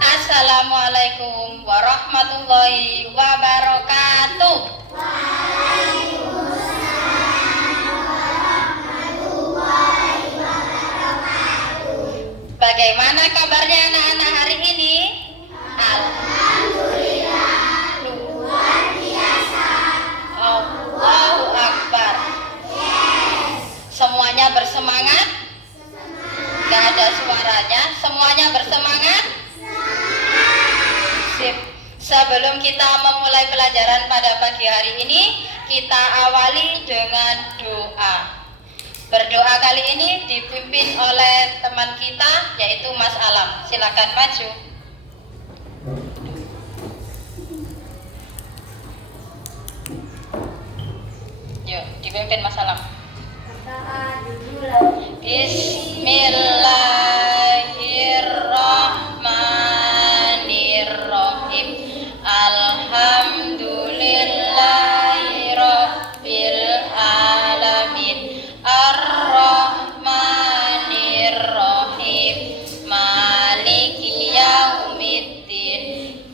Assalamualaikum warahmatullahi wabarakatuh. Bagaimana kabarnya anak-anak hari ini? Alhamdulillah, luar biasa. Allahu Akbar. Semuanya bersemangat? Gak ada suaranya. Semuanya bersemangat? Sip. Sebelum kita memulai pelajaran pada pagi hari ini, kita awali dengan doa. Berdoa kali ini dipimpin oleh teman kita, yaitu Mas Alam. Silakan maju. Yuk, dipimpin Mas Alam. Bismillahirrahmanirrahim. Alhamdulillahirabbil alamin. Ar-Rahmanirrahim. Maliki yaumiddin.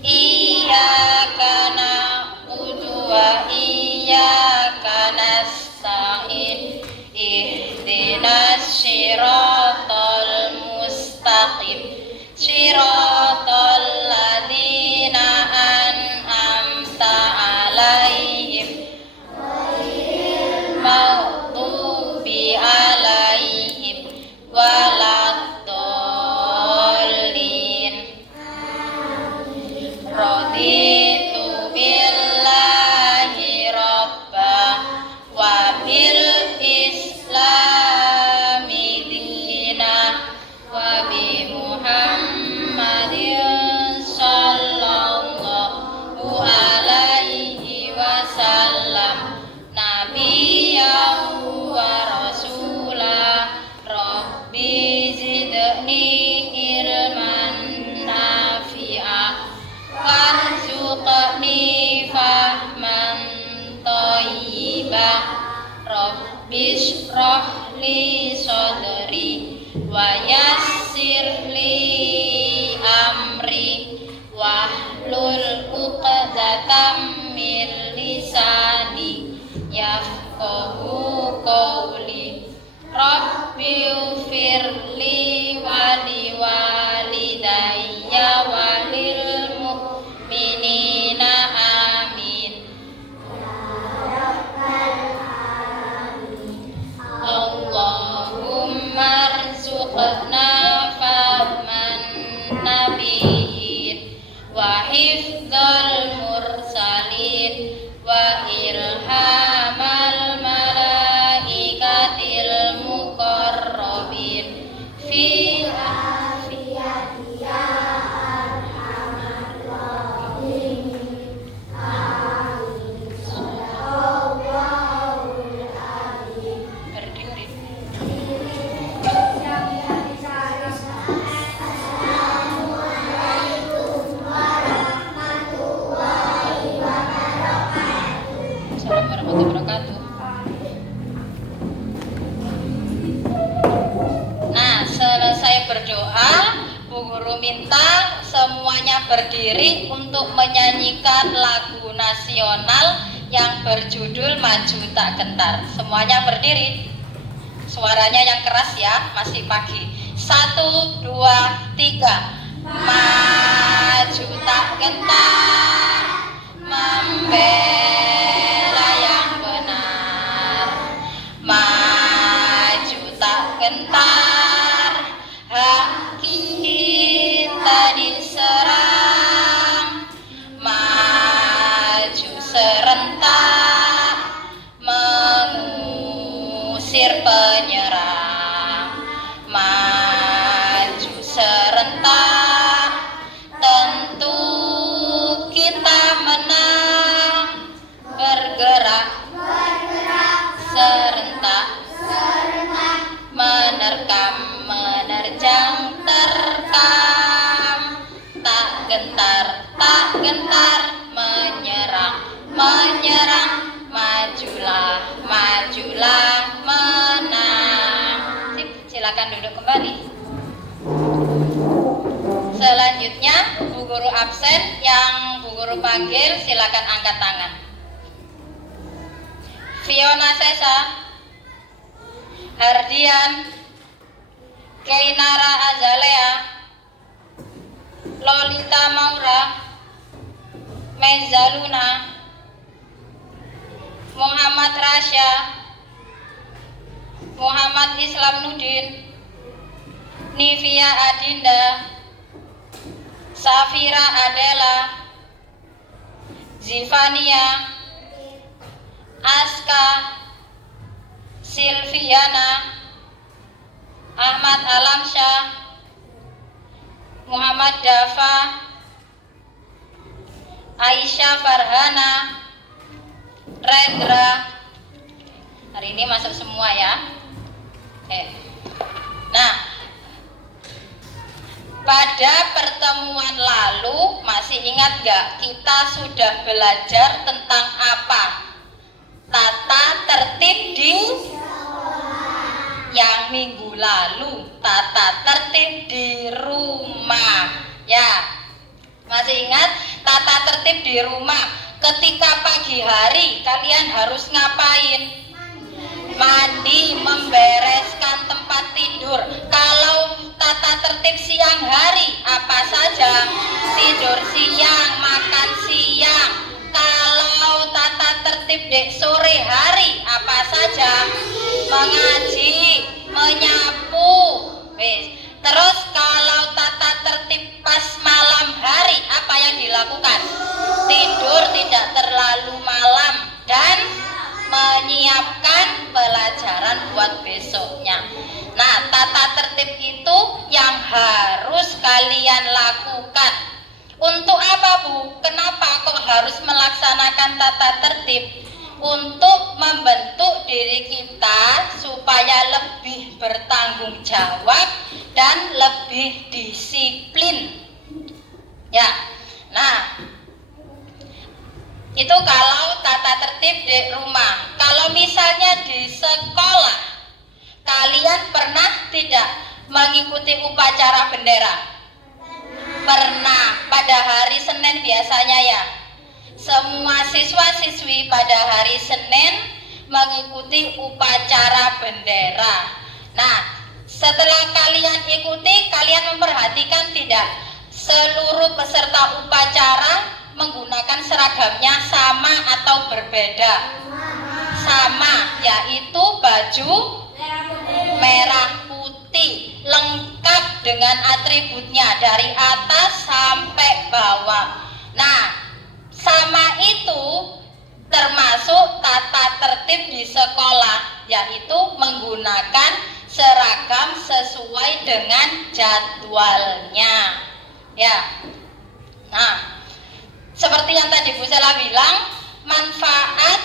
Iyyaka na'budu wa iyyaka nasta'in. Ihdinas siratal mustaqim. Siratal ladzina an'amta 'alaihim ghairil maghdubi 'alaihim waladdallin. Raditu billahi rabba wa bil islami dina wa bi Muhammadin sallallahu alaihi wasallam nabiyyan wa rasulah. Rabbi zidni ilman nafi'a warzuqni fahman thayyibah. Rabbi shrah li sadri wa yassir li amri wahlul 'uqdatam min lisani yafqahu qawli. Rabbi ighfirli wa li walidayya wa lil mu'minina amin. Allahumma arzuqna fahman nabiyyin wa hifdzal mursalin wa ilhamal malaikatil muqarrabin fi afiyati ya arhamar rahimin. Amin. Shallallahul azim. Berdiri. Assalamualaikum warahmatullahi wabarakatuh. Nah, selesai berdoa, Bu Guru minta semuanya berdiri untuk menyanyikan lagu nasional yang berjudul Maju Tak Gentar. Semuanya berdiri. Suaranya yang keras ya, masih pagi. 1, 2, 3. Maju tak gentar, membela yang benar. Maju tak gentar, hak kita diserang. Maju serentak, mengusir penyerang. Maju serentak, tentu kita menang. Bergerak serentak, menerkam, menerjang, terkam. Tak gentar, tak gentar, menyerang, menyerang. Majulah, majulah, menang. Silakan duduk kembali. Selanjutnya Bu Guru absen, yang Bu Guru panggil silakan angkat tangan. Fiona Sesa, Hardian, Keinara Azalea, Lolita Maura, Mezaluna, Muhammad Rasya, Muhammad Islam Nudin, Nivia Adinda, Safira Adela, Zivania, Aska, Silviana, Ahmad Alamsyah, Muhammad Dafa, Aisyah Farhana, Rendra. Hari ini masuk semua ya. Nah, pada pertemuan lalu masih ingat gak kita sudah belajar tentang apa? Tata tertib di yang minggu lalu, tata tertib di rumah. Ya, masih ingat tata tertib di rumah? Ketika pagi hari kalian harus ngapain? Mandi, membereskan tempat tidur. Kalau tata tertib siang hari apa saja? Tidur siang, makan siang. Kalau tata tertib di sore hari apa saja? Mengaji, menyapu. Terus kalau tata tertib pas malam hari apa yang dilakukan? Tidur tidak terlalu malam dan menyiapkan pelajaran buat besoknya. Nah, tata tertib itu yang harus kalian lakukan. Untuk apa, Bu? Kenapa kok harus melaksanakan tata tertib? Untuk membentuk diri kita supaya lebih bertanggung jawab dan lebih disiplin. Ya. Nah, itu kalau tata tertib di rumah. Kalau misalnya di sekolah, kalian pernah tidak mengikuti upacara bendera? Pernah. Pada hari Senin biasanya ya. Semua siswa-siswi pada hari Senin mengikuti upacara bendera. Nah, setelah kalian ikuti, kalian memperhatikan tidak? Seluruh peserta upacara menggunakan seragamnya sama atau berbeda? Sama, yaitu baju merah putih, lengkap dengan atributnya dari atas sampai bawah. Nah, sama itu termasuk tata tertib di sekolah, yaitu menggunakan seragam sesuai dengan jadwalnya. Ya. Nah, seperti yang tadi Bu Sela bilang, manfaat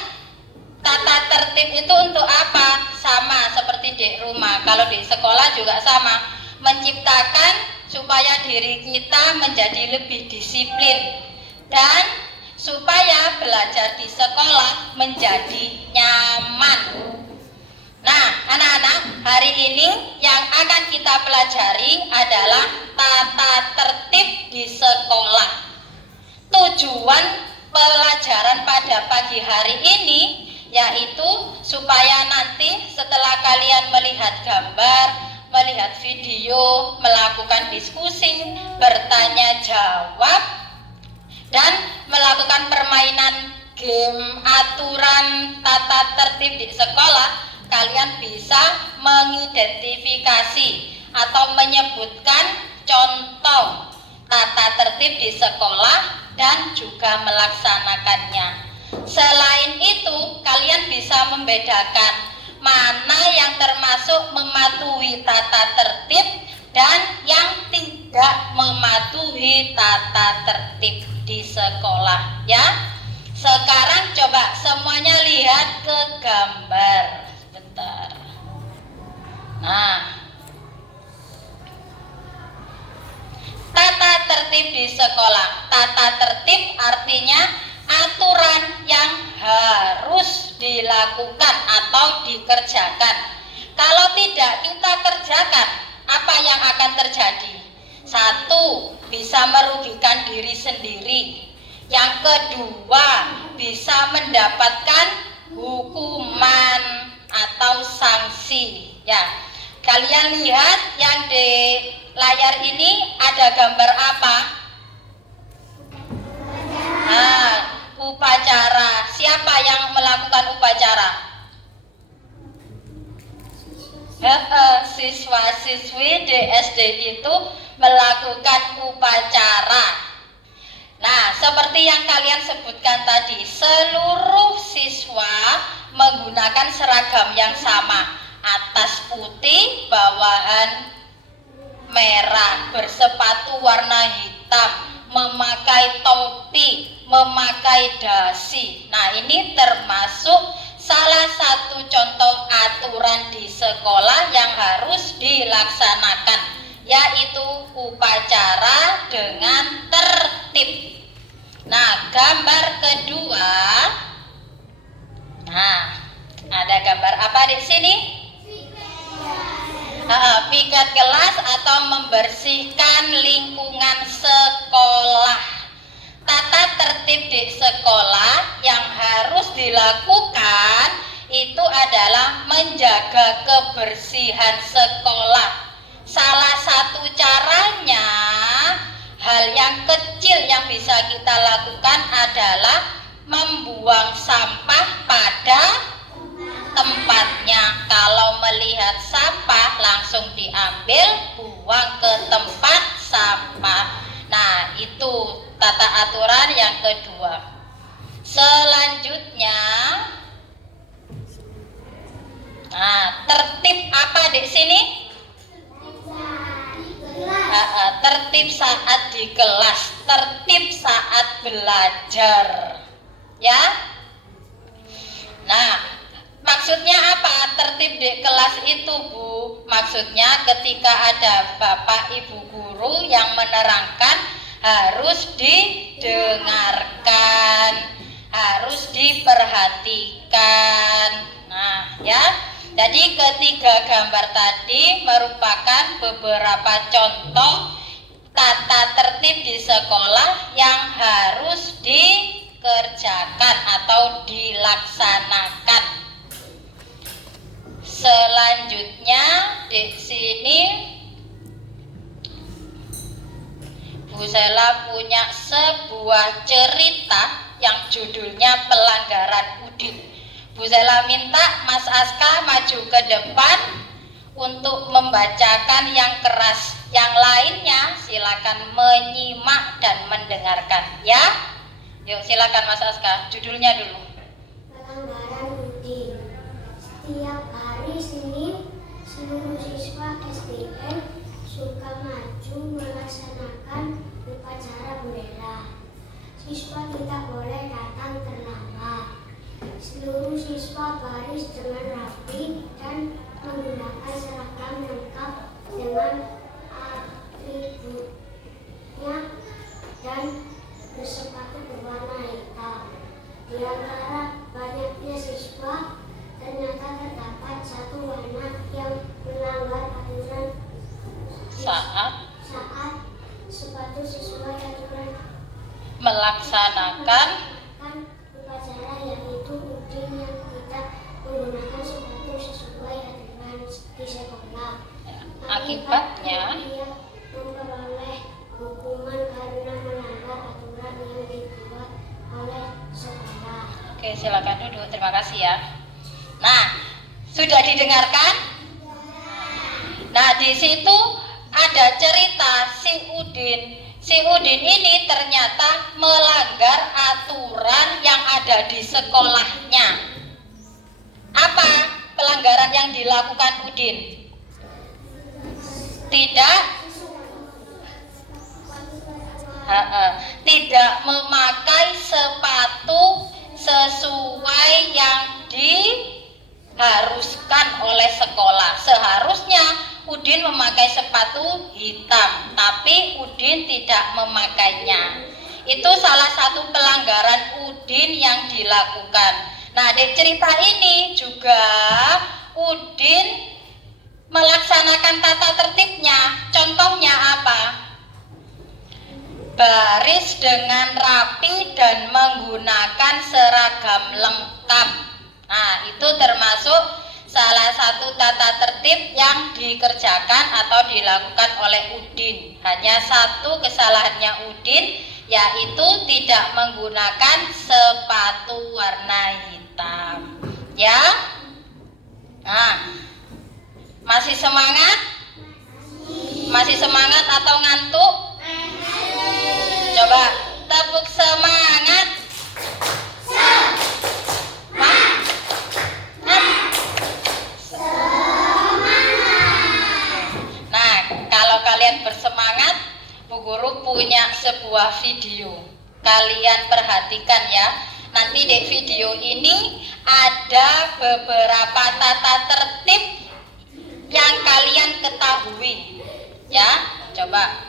tata tertib itu untuk apa? Sama seperti di rumah. Kalau di sekolah juga sama, menciptakan supaya diri kita menjadi lebih disiplin dan supaya belajar di sekolah menjadi nyaman. Nah, anak-anak, hari ini yang akan kita pelajari adalah tata tertib di sekolah. Tujuan pelajaran pada pagi hari ini yaitu supaya nanti setelah kalian melihat gambar, melihat video, melakukan diskusi, bertanya jawab, dan melakukan permainan game aturan tata tertib di sekolah, kalian bisa mengidentifikasi atau menyebutkan contoh tata tertib di sekolah dan juga melaksanakannya. Selain itu, kalian bisa membedakan mana yang termasuk mematuhi tata tertib dan yang tidak mematuhi tata tertib di sekolah, ya. Sekarang coba semuanya lihat ke gambar sebentar. Nah, tata tertib di sekolah. Tata tertib artinya aturan yang harus dilakukan atau dikerjakan. Kalau tidak kita kerjakan, apa yang akan terjadi? Satu, bisa merugikan diri sendiri. Yang kedua, bisa mendapatkan hukuman atau sanksi. Ya, kalian lihat yang di layar ini ada gambar apa? Nah, upacara. Siapa yang melakukan upacara? Siswa-siswi di SD itu melakukan upacara. Nah, seperti yang kalian sebutkan tadi, seluruh siswa menggunakan seragam yang sama, atas putih, bawahan merah, bersepatu warna hitam, memakai topi, memakai dasi. Nah, ini termasuk salah satu contoh aturan di sekolah yang harus dilaksanakan, yaitu upacara dengan tertib. Nah, gambar kedua. Nah, ada gambar apa di sini? Piket kelas atau membersihkan lingkungan sekolah. Tata tertib di sekolah yang harus dilakukan itu adalah menjaga kebersihan sekolah. Salah satu caranya, hal yang kecil yang bisa kita lakukan adalah membuang sampah pada tempatnya. Kalau melihat sampah langsung diambil, buang ke tempat sampah. Nah, itu tata aturan yang kedua. Selanjutnya, nah, tertib apa di sini? Tertib saat di kelas, tertib saat belajar. Ya. Nah, maksudnya apa tertib di kelas itu, Bu? Maksudnya ketika ada Bapak Ibu guru yang menerangkan harus didengarkan, harus diperhatikan. Nah, ya. Jadi ketiga gambar tadi merupakan beberapa contoh tata tertib di sekolah yang harus dikerjakan atau dilaksanakan. Selanjutnya di sini Bu Sela punya sebuah cerita yang judulnya Pelanggaran Udin. Bu Sela minta Mas Aska maju ke depan untuk membacakan yang keras. Yang lainnya silakan menyimak dan mendengarkan, ya. Yuk silakan Mas Aska, judulnya dulu. Pelanggaran Udin. Setiap hari Senin, seluruh siswa SDN suka maju melaksanakan upacara bendera. Siswa tidak boleh datang terlambat. Seluruh siswa baris dengan rapi dan menggunakan seragam lengkap dengan atributnya dan bersepatu berwarna hitam. Di antara banyaknya siswa, ternyata terdapat satu anak yang melanggar aturan saat sepatu sesuai aturan melaksanakan upacara, yaitu udin yang tidak menggunakan sepatu sesuai aturan di sekolah. Akibatnya ia memperoleh hukuman karena melanggar aturan yang dibuat oleh sekolah. Oke, silakan duduk. Terima kasih ya. Nah, sudah didengarkan? Nah, di situ ada cerita si Udin. Si Udin ini ternyata melanggar aturan yang ada di sekolahnya. Apa pelanggaran yang dilakukan Udin? Tidak memakai sepatu sesuai yang diharuskan oleh sekolah. Seharusnya Udin memakai sepatu hitam, tapi Udin tidak memakainya. Itu salah satu pelanggaran Udin yang dilakukan. Nah, di cerita ini juga Udin melaksanakan tata tertibnya. Contohnya apa? baris dengan rapi dan menggunakan seragam lengkap. Nah, itu termasuk salah satu tata tertib yang dikerjakan atau dilakukan oleh Udin. Hanya satu kesalahannya Udin, yaitu tidak menggunakan sepatu warna hitam. Ya? Nah, masih semangat? Masih semangat atau ngantuk? Coba tepuk semangat. Nah, kalau kalian bersemangat, Bu Guru punya sebuah video. Kalian perhatikan ya. Nanti di video ini ada beberapa tata tertib yang kalian ketahui. Ya, coba.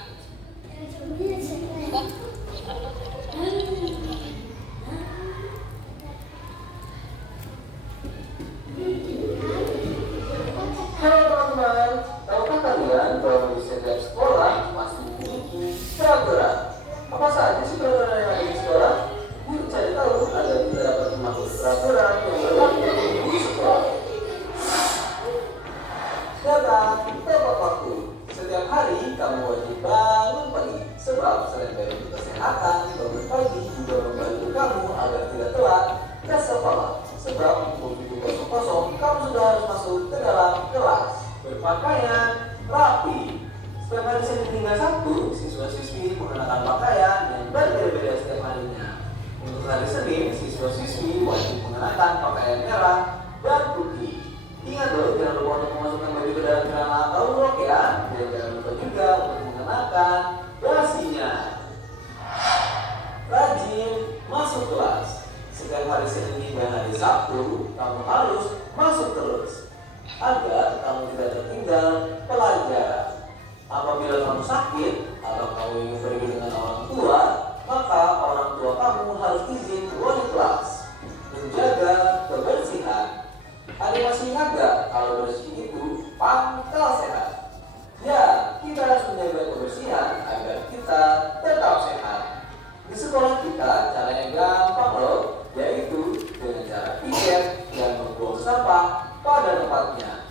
Halo teman-teman, tahukah kalian bahwa di setiap sekolah masih memiliki peraturan? Apa saja sih peraturan yang ada di sekolah? Guru cari tahu agar kita dapat mematuhi peraturan yang berlaku di sekolah. Datang tepat waktu. Setiap hari kamu wajib bangun pagi, sebab selain dari kesehatan, bangun pagi juga membantu kamu agar tidak telat ke sekolah. Sebab pukul 7.00 kamu sudah harus masuk ke dalam kelas. Berpakaian rapi. Setiap hari Senin hingga Sabtu, siswa-siswi mengenakan pakaian yang berbeda-beda setiap harinya. Untuk hari Senin, siswa-siswi wajib mengenakan pakaian merah dan putih. Ingat loh, jangan lupa untuk memasukkan baju ke dalam celana atau rok ya. Dan jangan lupa juga untuk mengenakan dasinya. Rajin masuk kelas. Setiap hari Senin hingga hari Sabtu, kamu harus masuk terus agar kamu tidak tertinggal pelajaran. Apabila kamu sakit atau kamu ingin pergi dengan orang tua, maka orang tua kamu harus izin keluar kelas. Menjaga kebersihan. Ada masih ingat gak kalau bersih itu pangkal sehat? Ya, kita harus menjaga kebersihan agar kita tetap sehat. Di sekolah kita caranya gampang loh, yaitu dengan cara piket dan membuang sampah pada tempatnya.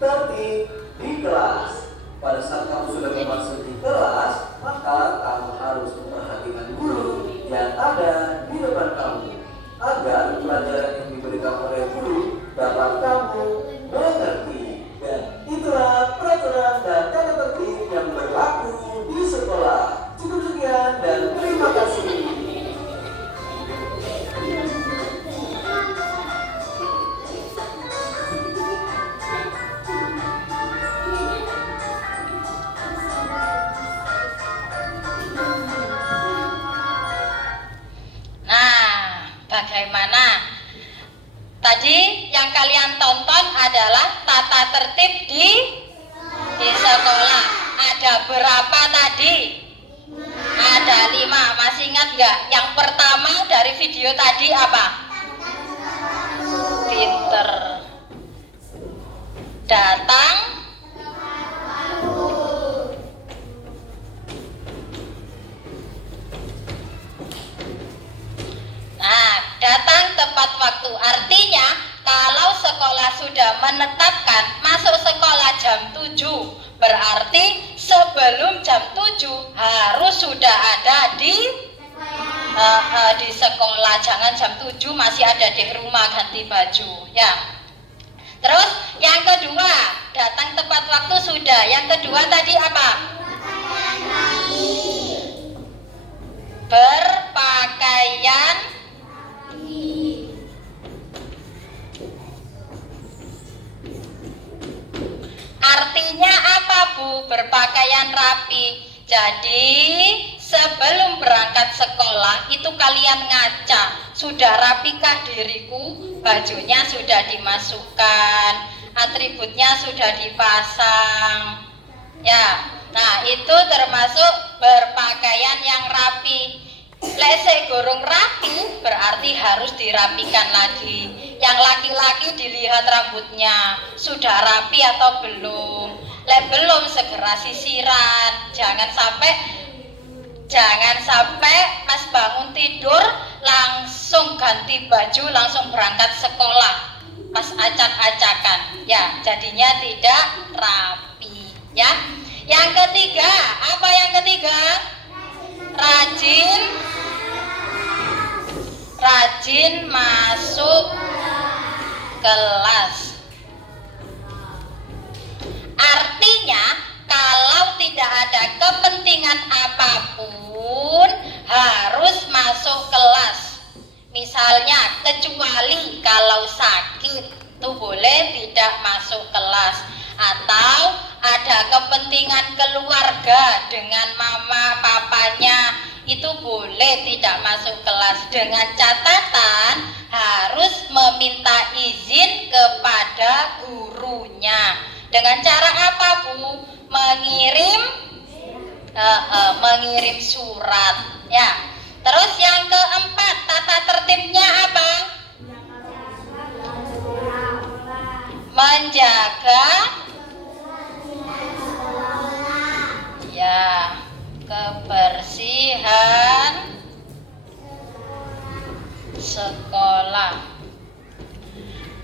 Tertib di kelas. Pada saat kamu sudah memasuki kelas, maka kamu harus memperhatikan guru yang ada di depan kamu agar pelajaran yang diberikan oleh guru dapat kamu mengerti. Dan itulah peraturan dan tata tertib yang berlaku di sekolah. Cukup sekian dan terima kasih. Bagaimana? Tadi yang kalian tonton adalah tata tertib di sekolah. Ada berapa tadi? Ada 5. Masih ingat nggak? Yang pertama dari video tadi apa? Pinter. Datang. Nah, datang tepat waktu. Artinya, kalau sekolah sudah menetapkan masuk sekolah jam 7, berarti sebelum jam 7 harus sudah ada di sekolah. Jangan jam 7 masih ada di rumah ganti baju, ya. Terus yang kedua, datang tepat waktu sudah. Yang kedua tadi apa? Berpakaian artinya apa, Bu? Berpakaian rapi. Jadi sebelum berangkat sekolah itu kalian ngaca, sudah rapikah diriku? Bajunya sudah dimasukkan, atributnya sudah dipasang. Ya, nah itu termasuk berpakaian yang rapi. Lek gorong rapi berarti harus dirapikan lagi. Yang laki-laki dilihat rambutnya sudah rapi atau belum. Lek belum segera sisiran. Jangan sampai Jangan sampai pas bangun tidur langsung ganti baju, langsung berangkat sekolah pas acak-acakan. Ya, jadinya tidak rapi, ya. Yang ketiga, apa yang ketiga? Rajin masuk kelas. Artinya, kalau tidak ada kepentingan apapun harus masuk kelas. Misalnya, kecuali kalau sakit itu boleh tidak masuk kelas, atau ada kepentingan keluarga dengan mama papanya itu boleh tidak masuk kelas, dengan catatan harus meminta izin kepada gurunya. Dengan cara apa, Bu? Mengirim surat, ya. Terus yang keempat, tata tertibnya apa? Menjaga ya kebersihan sekolah.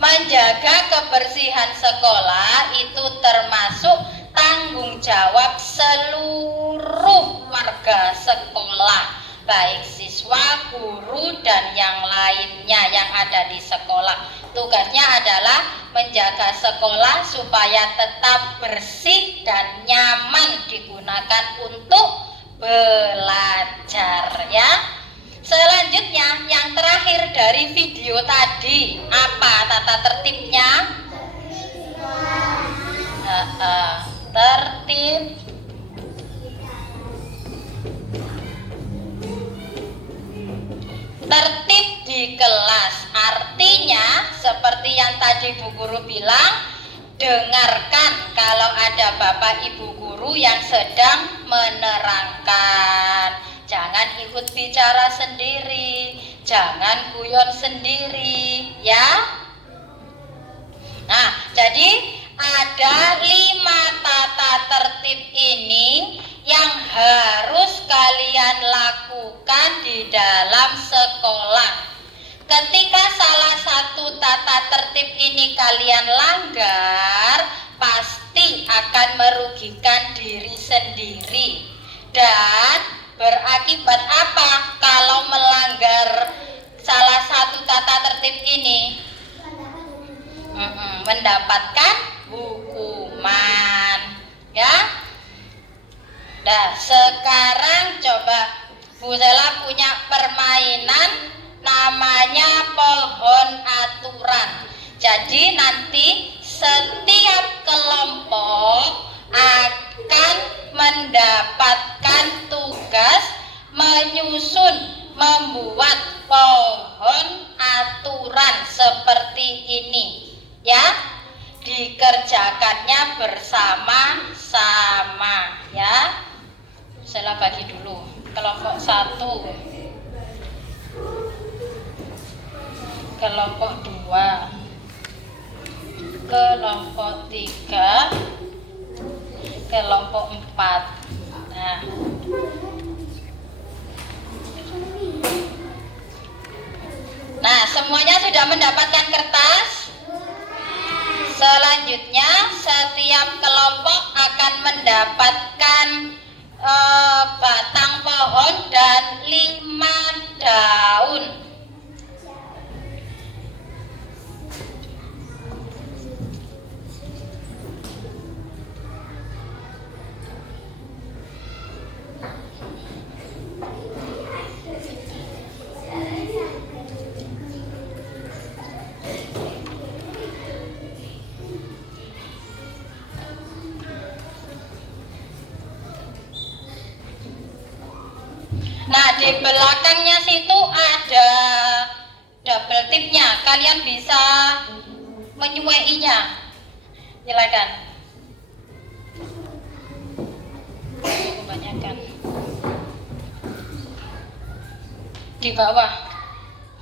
Menjaga kebersihan sekolah itu termasuk tanggung jawab seluruh warga sekolah, baik siswa, guru, dan yang lainnya yang ada di sekolah. Tugasnya adalah menjaga sekolah supaya tetap bersih dan nyaman digunakan untuk belajar, ya. Selanjutnya, yang terakhir dari video tadi, apa tata tertibnya? Tertib di kelas. Artinya, seperti yang tadi Bu Guru bilang, dengarkan kalau ada Bapak Ibu Guru yang sedang menerangkan. Jangan ikut bicara sendiri, jangan guyon sendiri, ya. Nah, jadi ada 5 tata tertib ini yang harus kalian lakukan di dalam sekolah. Ketika salah satu tata tertib ini kalian langgar, pasti akan merugikan diri sendiri. Dan berakibat apa kalau melanggar salah satu tata tertib ini? Mendapatkan hukuman, ya. Nah, sekarang coba Bu Sela punya permainan namanya pohon aturan. Jadi nanti setiap kelompok akan mendapatkan tugas menyusun, membuat pohon aturan seperti ini, ya. Dikerjakannya bersama-sama, ya. Saya bagi dulu kelompok 1, kelompok 2, kelompok 3, kelompok 4. Nah, semuanya sudah mendapatkan kertas? Selanjutnya, setiap kelompok akan mendapatkan batang pohon dan 5 daun. Nah, di belakangnya situ ada double tipnya. Kalian bisa menyuainya. Silakan. Kebanyakan. Di bawah.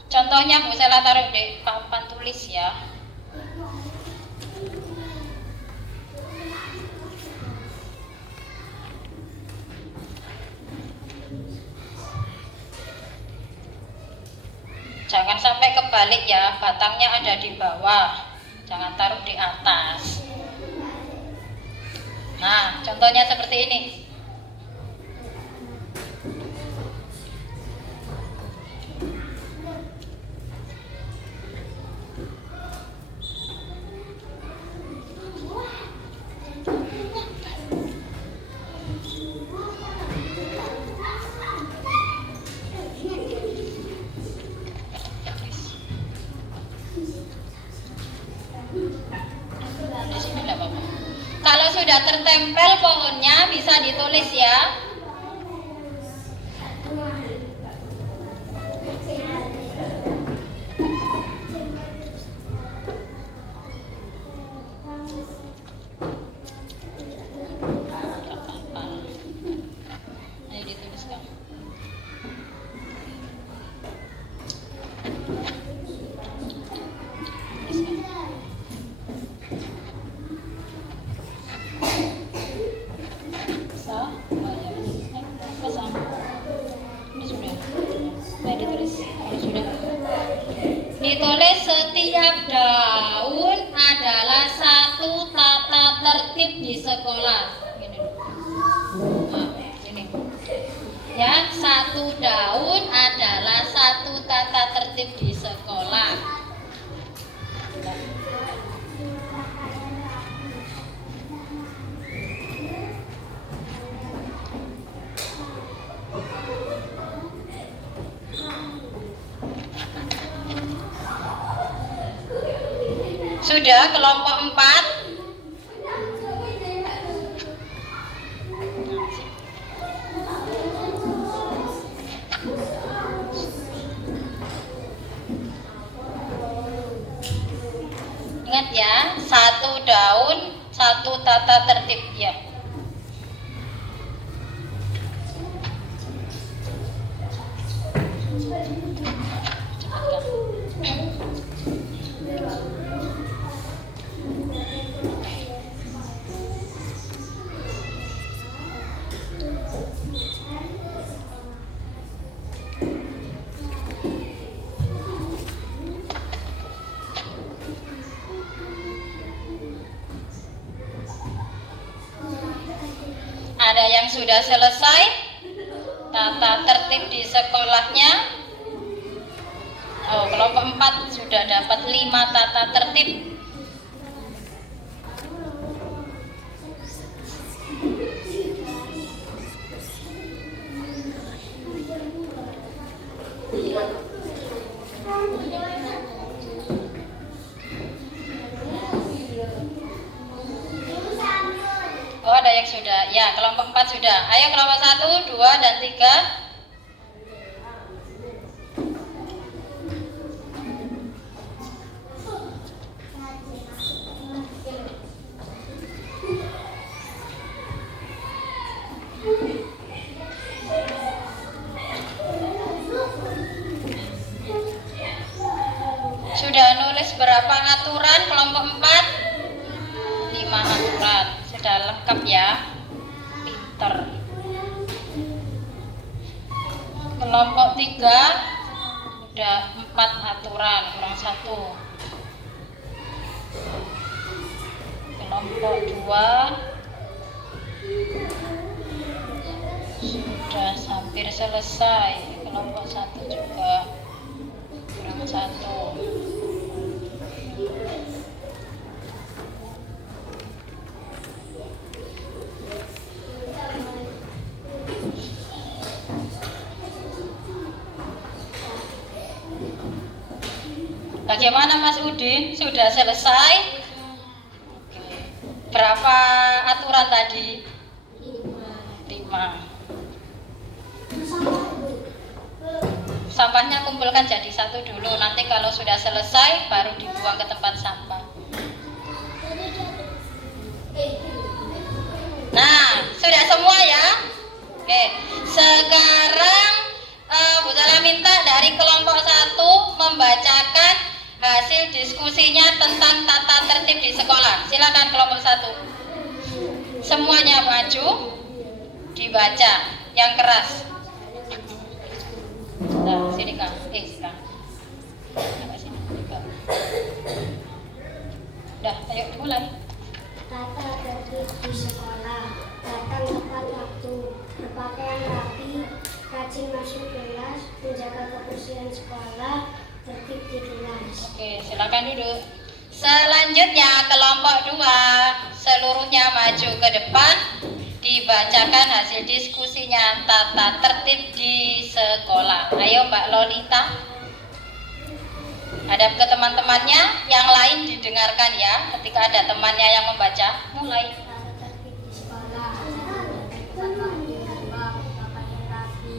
Contohnya Bu Sela taruh di papan tulis, ya. Jangan sampai kebalik ya, batangnya ada di bawah, jangan taruh di atas. Nah, contohnya seperti ini. Di sini enggak apa-apa. Kalau sudah tertempel pohonnya bisa ditulis ya. Ayo dituliskan. Ditulis setiap daun adalah satu tata tertib di sekolah. Gini. Nah, ini. Ya, satu daun adalah satu tata tertib di sekolah. Sudah kelompok 4. Ingat ya, satu daun, satu tata tertib ya. Ada yang sudah selesai tata tertib di sekolahnya. Oh, kelompok 4 sudah dapat 5 tata tertib. Oh, ada yang sudah. Ya, kelompok 4 sudah. Ayo kelompok 1, 2, dan 3. Sudah nulis berapa aturan kelompok 4? 5 aturan. Sudah lengkap ya. Pinter. Kelompok 3 sudah 4 aturan, kurang 1. Kelompok 2 sudah hampir selesai. Kelompok 1 juga kurang 1. Bagaimana Mas Udin? Sudah selesai? Berapa aturan tadi? 5. Sampahnya kumpulkan jadi 1 dulu. Nanti kalau sudah selesai baru dibuang ke tempat sampah. Nah, sudah semua ya? Oke. Sekarang Bu Salah minta dari kelompok 1 membacakan hasil diskusinya tentang tata tertib di sekolah. Silakan kelompok 1. Semuanya maju, dibaca yang keras. Nah, sini Kak. Kak. Sampai sini. Tiga. Udah, ayo dimulai. Tata tertib di sekolah, datang tepat waktu, berpakaian rapi, rajin masuk kelas, menjaga kebersihan sekolah, tertib di kelas. Oke, silakan duduk. Selanjutnya kelompok 2 seluruhnya maju ke depan, dibacakan hasil diskusinya tata tertib di sekolah. Ayo Mbak Lolita, hadap ke teman-temannya, yang lain didengarkan ya. Ketika ada temannya yang membaca, mulai. Tata tertib di sekolah, datang tepat waktu, berpakaian rapi,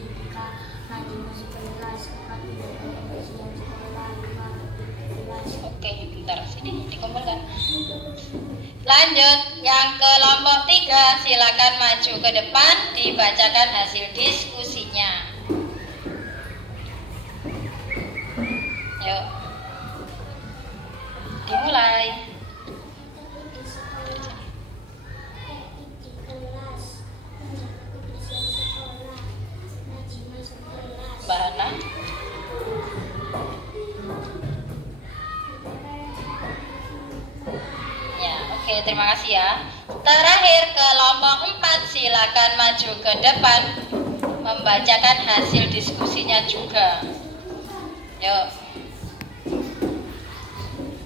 rajin masuk kelas, tepat menjaga kebersihan sekolah, tertib di kelas. Oke, bentar sini dikumpulkan. Lanjut, yang kelompok 3 silakan maju ke depan, dibacakan hasil diskusinya. Yuk, dimulai. Di sekolah, tertib di kelas, menjaga kebersihan sekolah, rajin masuk kelas. Mbak Hana. Ya, oke, terima kasih ya. Terakhir kelompok 4 silakan maju ke depan, membacakan hasil diskusinya juga. Yuk.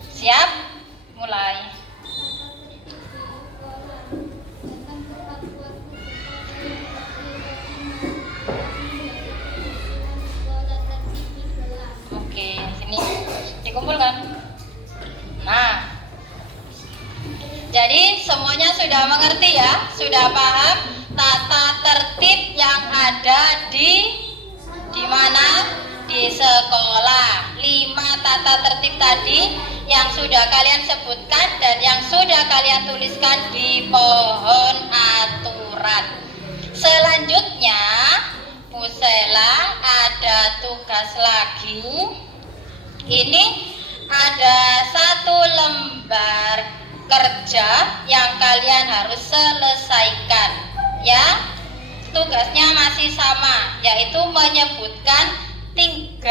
Siap? Mulai. Oke, sini dikumpulkan. Nah, jadi semuanya sudah mengerti ya, sudah paham tata tertib yang ada di mana? Di sekolah. 5 tata tertib tadi yang sudah kalian sebutkan dan yang sudah kalian tuliskan di pohon aturan. Selanjutnya, Bu Sela ada tugas lagi. Ini ada 1 lembar kerja yang kalian harus selesaikan ya. Tugasnya masih sama, yaitu menyebutkan 3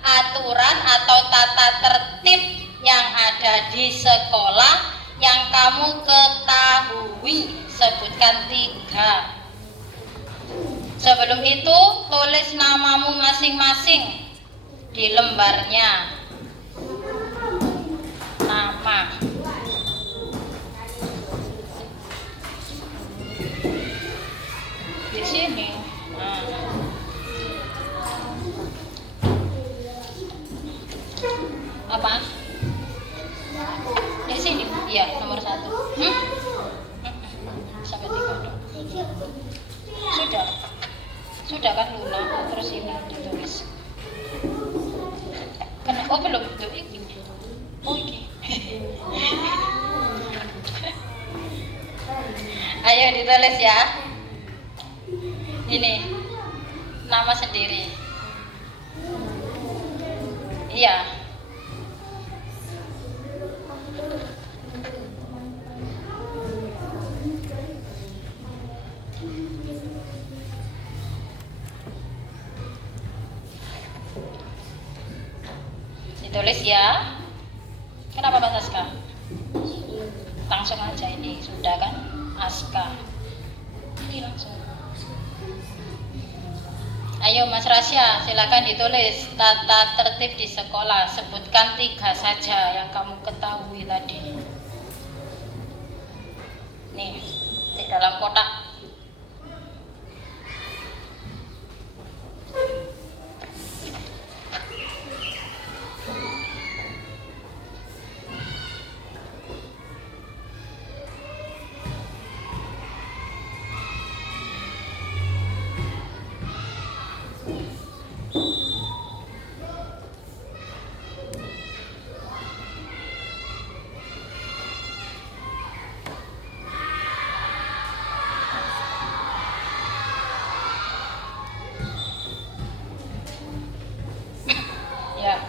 aturan atau tata tertib yang ada di sekolah yang kamu ketahui. Sebutkan 3. Sebelum itu tulis namamu masing-masing di lembarnya. Nama. Di sini. Nah. Apa? Di sini. Iya, nomor 1. Sampai 3 dong. Sudah. Sudah kan Luna, terus ini ditulis. Oh belum, tuh ini. Oh ini. Ayo ditulis ya. Ini nama sendiri. Iya. Ditulis ya. Kenapa Mas Aska? Langsung aja ini, sudah kan? Aska. Ini langsung. Ayo Mas Rasya, silakan ditulis tata tertib di sekolah. Sebutkan 3 saja yang kamu ketahui tadi. Nih, di dalam kotak. Ya,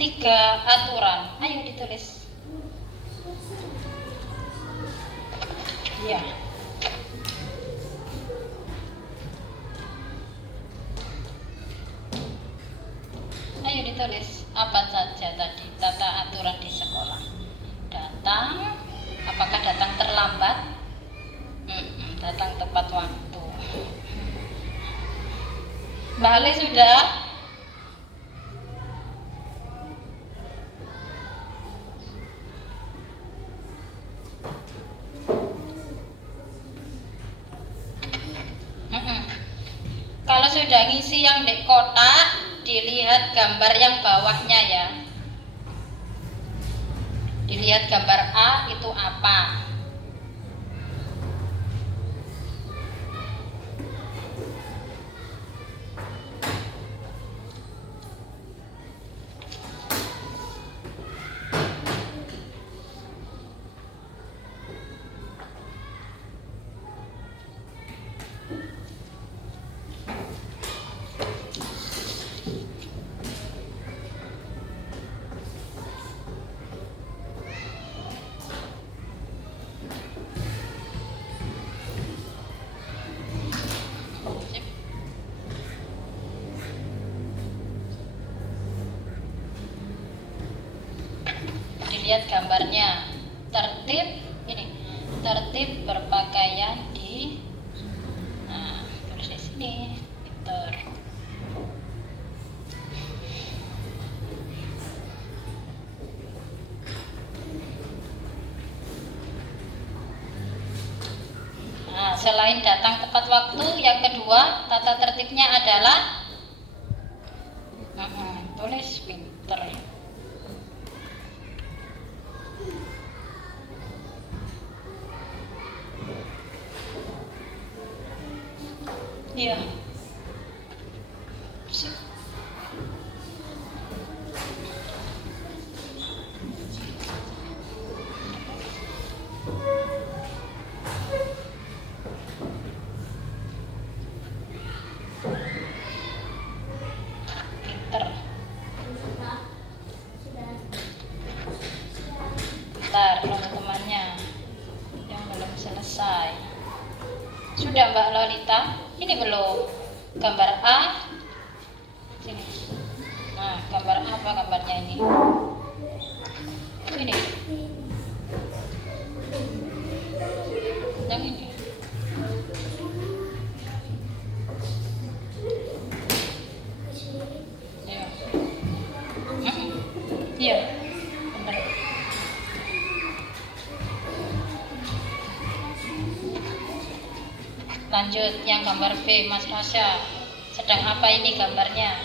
3 aturan. Ayo ditulis. Ya. Ayo ditulis. ditulis apa saja tadi tata aturan di sekolah. Datang, apakah datang terlambat? Datang tepat waktu. Mbak Ali sudah? Kalau sudah ngisi yang di kotak, dilihat gambar yang bawahnya ya. Dilihat gambar A itu apa? Dilihat gambarnya, tertib berpakaian di, tulis di sini, Victor. Selain datang tepat waktu, yang kedua tata tertibnya adalah tulis pinter. Iya. Pinter. Bentar, teman-temannya yang belum selesai. Sudah Mbak Lolita? Ini belum. Gambar A. Sini. Nah, gambar apa gambarnya ini? Ini. Yang ini. Ya. Iya. Benar. Lanjut yang gambar B, Mas Rasya. Sedang apa ini gambarnya?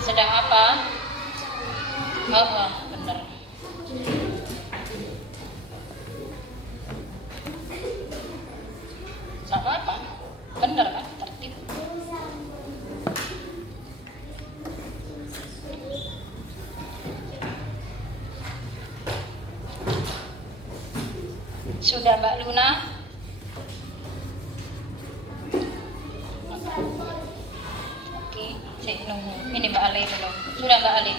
Sedang apa? Oh, benar. Sama apa? Benar kan? Tertib. Sudah Mbak Luna? Nunggu. Ini Mbak Ali belum. Sudah Mbak Ali.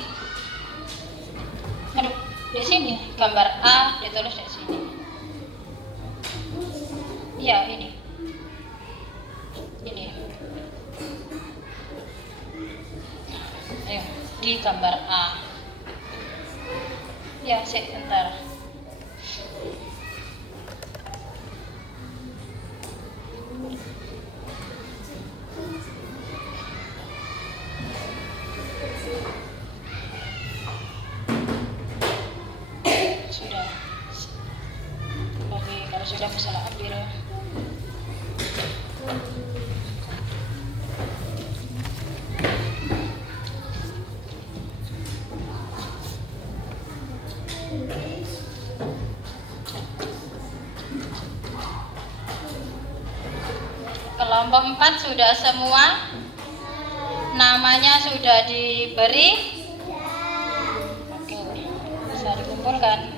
Aduh, di sini gambar A ditulis di sini. Iya ini. Ini. Ayo di gambar A. Ya, sebentar. Sudah bisa ambil. Kelompok 4 sudah semua? Namanya sudah diberi? Oke, bisa dikumpulkan.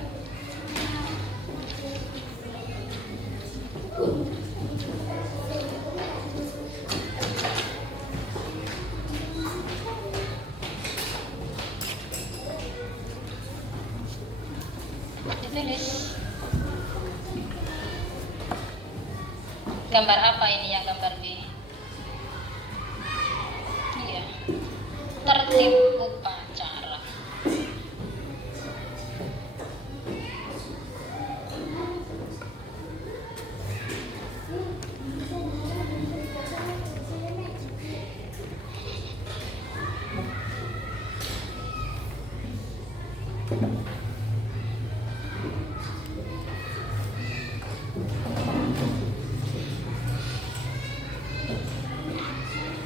Ditulis. Gambar apa ini yang gambar B? Iya. tertib upacara.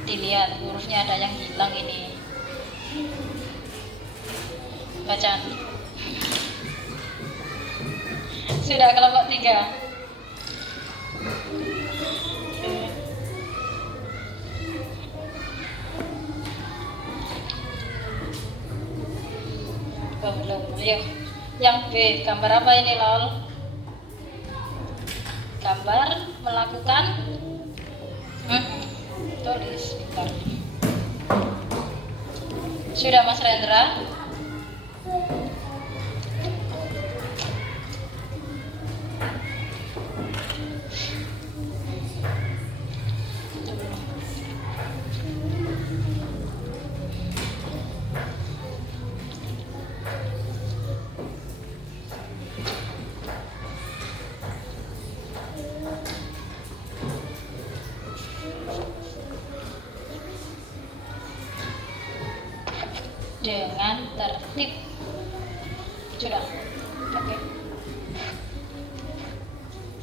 Dilihat hurufnya ada yang hilang ini. Bacaan. Sudah kelompok 3. Belum. Ayo. Yang B, gambar apa ini, Lol? Gambar melakukan tulis bentar. Sudah Mas Rendra? Dengan tertib. Sudah. Oke.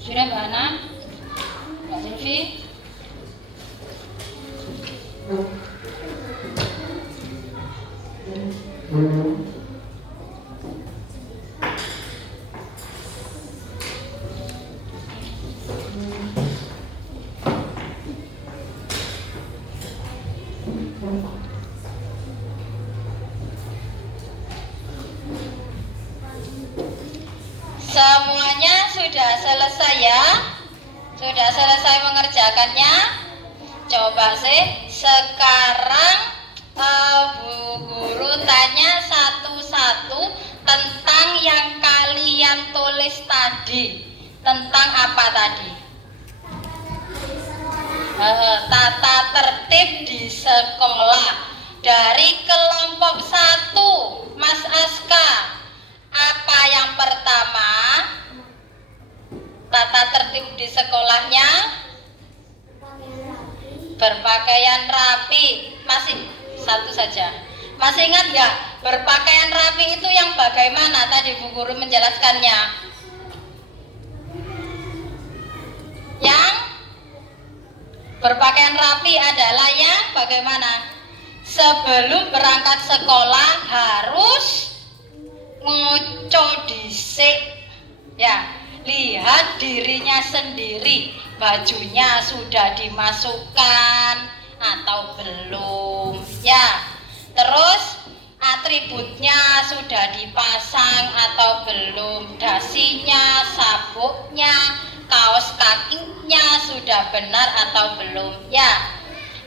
Sudah Mbak Ana? Mbak Zulfi? Semuanya sudah selesai ya? Sudah selesai mengerjakannya? Coba sih sekarang Bu Guru tanya satu-satu tentang yang kalian tulis tadi. Tentang apa tadi? Tata tertib di sekolah. Dari kelompok 1, Mas Aska. Apa yang pertama? Tata tertib di sekolahnya berpakaian rapi. Masih satu saja. Masih ingat nggak? Berpakaian rapi itu yang bagaimana? Tadi Bu Guru menjelaskannya. Yang berpakaian rapi adalah yang bagaimana? Sebelum berangkat sekolah harus ngoco dhisik ya, lihat dirinya sendiri, bajunya sudah dimasukkan atau belum ya, terus atributnya sudah dipasang atau belum, dasinya, sabuknya, kaos kakinya sudah benar atau belum ya.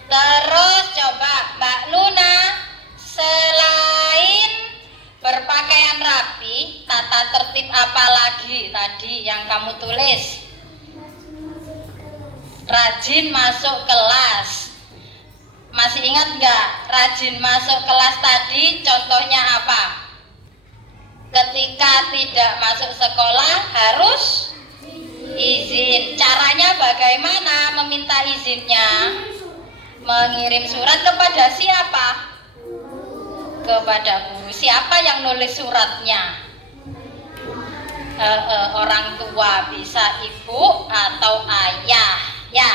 Terus coba Mbak Luna, selain berpakaian rapi, tata tertib apa lagi tadi yang kamu tulis? Rajin masuk kelas. Masih ingat nggak? Rajin masuk kelas tadi contohnya apa? Ketika tidak masuk sekolah harus izin. Caranya bagaimana meminta izinnya? Mengirim surat kepada siapa? Kepada guru. Siapa yang nulis suratnya? Orang tua, bisa ibu atau ayah ya.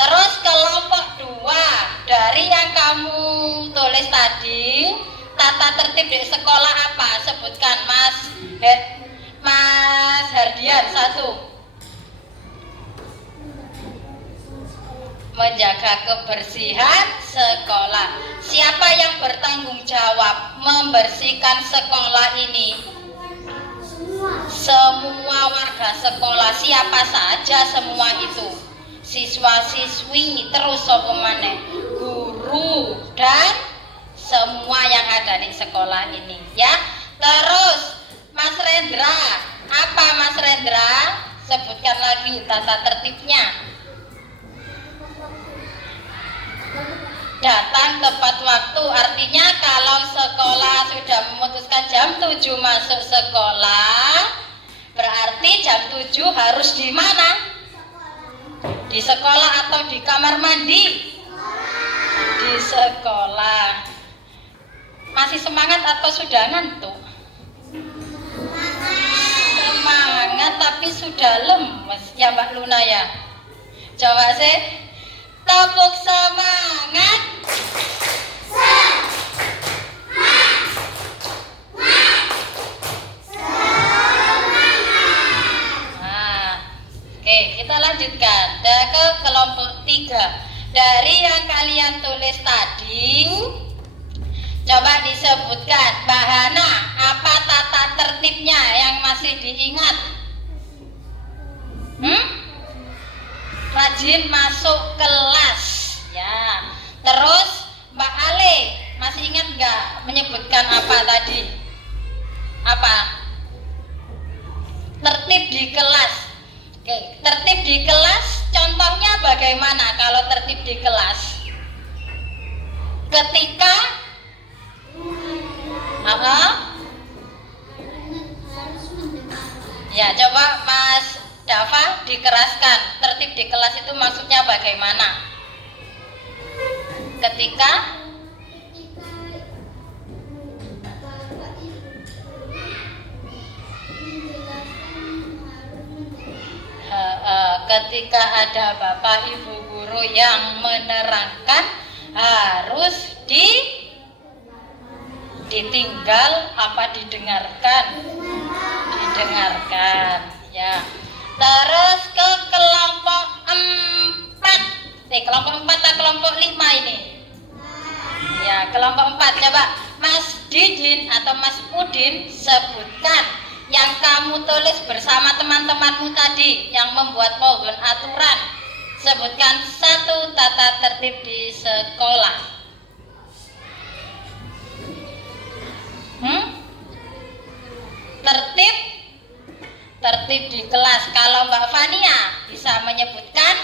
Terus kelompok 2, dari yang kamu tulis tadi, tata tertib di sekolah apa? Sebutkan Mas Hardian. 1, menjaga kebersihan sekolah. Siapa yang bertanggung jawab membersihkan sekolah ini? Semua warga sekolah. Siapa saja semua itu? Siswa-siswi, terus sapa maneh? Guru dan semua yang ada di sekolah ini ya. Terus Mas Rendra, apa Mas Rendra? Sebutkan lagi tata tertibnya. Datang tepat waktu. Artinya kalau sekolah sudah memutuskan jam 7 masuk sekolah, berarti jam 7 harus di mana? Di sekolah atau di kamar mandi? Di sekolah. Masih semangat atau sudah ngantuk? Semangat tapi sudah lemes ya Mbak Luna ya. Coba sih, tepuk semangat. Nah, oke, kita lanjutkan ke kelompok 3. Dari yang kalian tulis tadi, coba disebutkan Mbak Hana, apa tata tertibnya yang masih diingat? Rajin masuk kelas ya. Terus Mbak Ale masih ingat nggak menyebutkan apa tadi? Apa? Tertib di kelas. Oke, tertib di kelas contohnya bagaimana kalau tertib di kelas? Ketika ya, coba Mas Dava dikeraskan, tertib di kelas itu maksudnya bagaimana? Ketika ketika ada Bapak Ibu guru yang menerangkan, harus ditinggal apa didengarkan? Didengarkan ya. Terus ke kelompok 4. Kelompok 4 atau kelompok 5 ini? Ya, kelompok 4. Coba Mas Didin atau Mas Udin sebutkan yang kamu tulis bersama teman-temanmu tadi yang membuat pohon aturan. Sebutkan 1 tata tertib di sekolah. Tertib di kelas. Kalau Mbak Fania bisa menyebutkan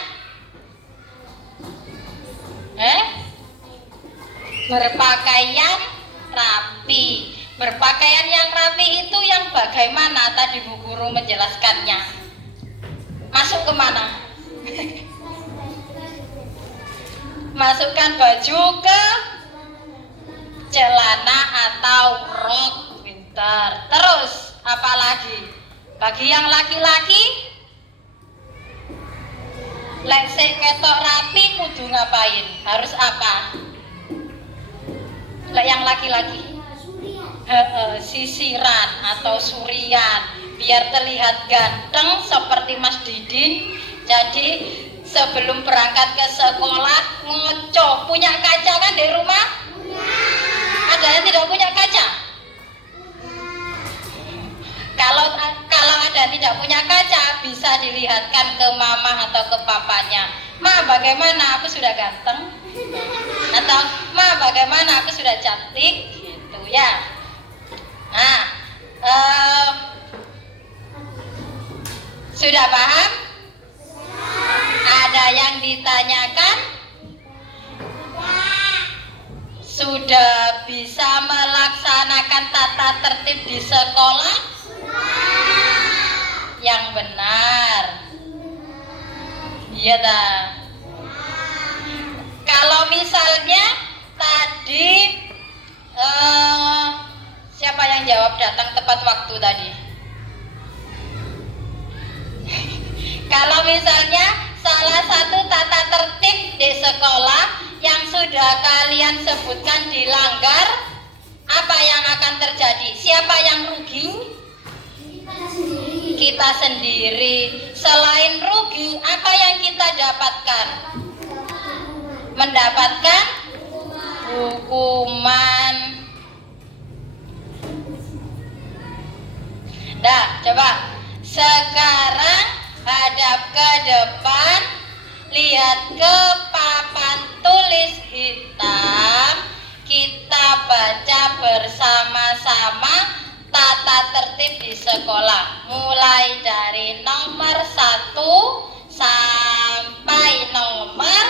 berpakaian rapi. Berpakaian yang rapi itu yang bagaimana tadi Bu Guru menjelaskannya? Masuk ke mana? Masukkan baju ke celana atau rok. Pintar. Terus apa lagi? Bagi yang laki-laki, lek sik ketok rapi kudu ngapain? Harus apa? Lek yang laki-laki sisiran atau surian biar terlihat ganteng seperti Mas Didin. Jadi sebelum berangkat ke sekolah ngoco. Punya kaca kan di rumah? Ada yang tidak punya kaca? Kalau ada yang tidak punya kaca, bisa dilihatkan ke mama atau ke papanya. Ma, bagaimana aku sudah ganteng? Atau ma, bagaimana aku sudah cantik? Gitu ya. Nah, sudah paham? Ada yang ditanyakan? Sudah bisa melaksanakan tata tertib di sekolah? Yang benar. Iya dah. Kalau misalnya tadi siapa yang jawab datang tepat waktu tadi? Kalau misalnya salah satu tata tertib di sekolah yang sudah kalian sebutkan dilanggar, apa yang akan terjadi? Siapa yang rugi? Kita sendiri. Selain rugi, apa yang kita dapatkan? Mendapatkan hukuman. Dah, coba sekarang hadap ke depan, lihat ke papan tulis hitam. Kita baca bersama-sama tata tertib di sekolah, mulai dari nomor 1 sampai nomor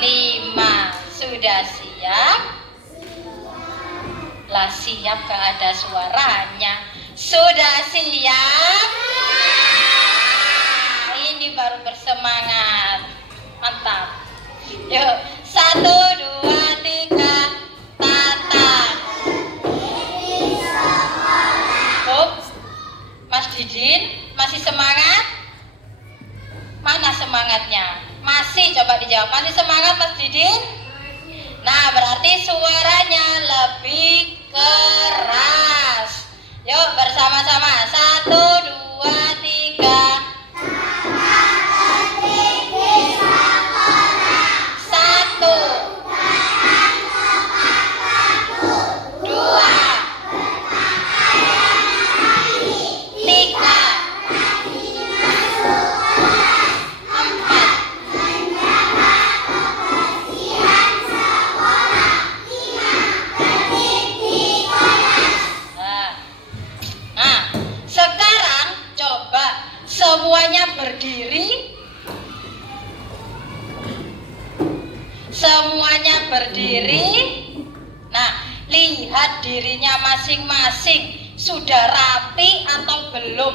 5. Sudah siap? siap? Lah siap gak ada suaranya. Sudah siap? Ini baru bersemangat. Mantap. Yuk, 1, 2, 3, tatap. Mas Didin, masih semangat? Mana semangatnya? Masih, coba dijawab. Masih semangat Mas Didin? Nah, berarti suaranya lebih keras. Yuk, bersama-sama. 1, 2, 3. 1, 2, 3, 4. Nah, sekarang coba semuanya berdiri. Semuanya berdiri. Nah, lihat dirinya masing-masing. Sudah rapi atau belum?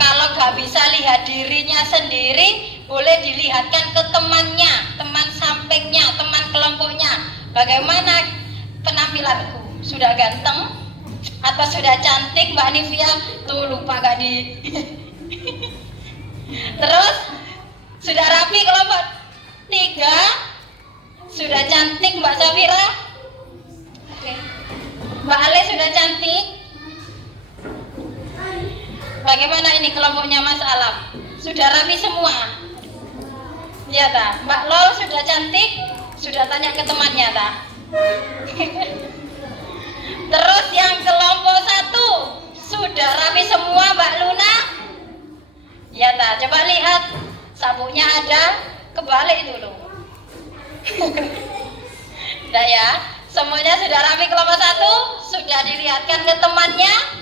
Kalau nggak bisa lihat dirinya sendiri, boleh dilihatkan ke temannya, teman sampingnya, teman kelompoknya. Bagaimana penampilanku? Sudah ganteng? Atau sudah cantik Mbak Nivia? Tuh lupa gak di... Terus, sudah rapi kelompok 3? Sudah cantik Mbak Safira? Oke. Mbak Ale sudah cantik? Bagaimana ini kelompoknya Mas Alam? Sudah rapi semua? Ya ta? Mbak Lol sudah cantik? Sudah tanya ke temannya ta? Terus yang kelompok 1 sudah rapi semua Mbak Luna? Ya ta? Coba lihat sabuknya ada, kebalik dulu. Udah ya? Semuanya sudah rapi kelompok 1? Sudah dilihatkan ke temannya?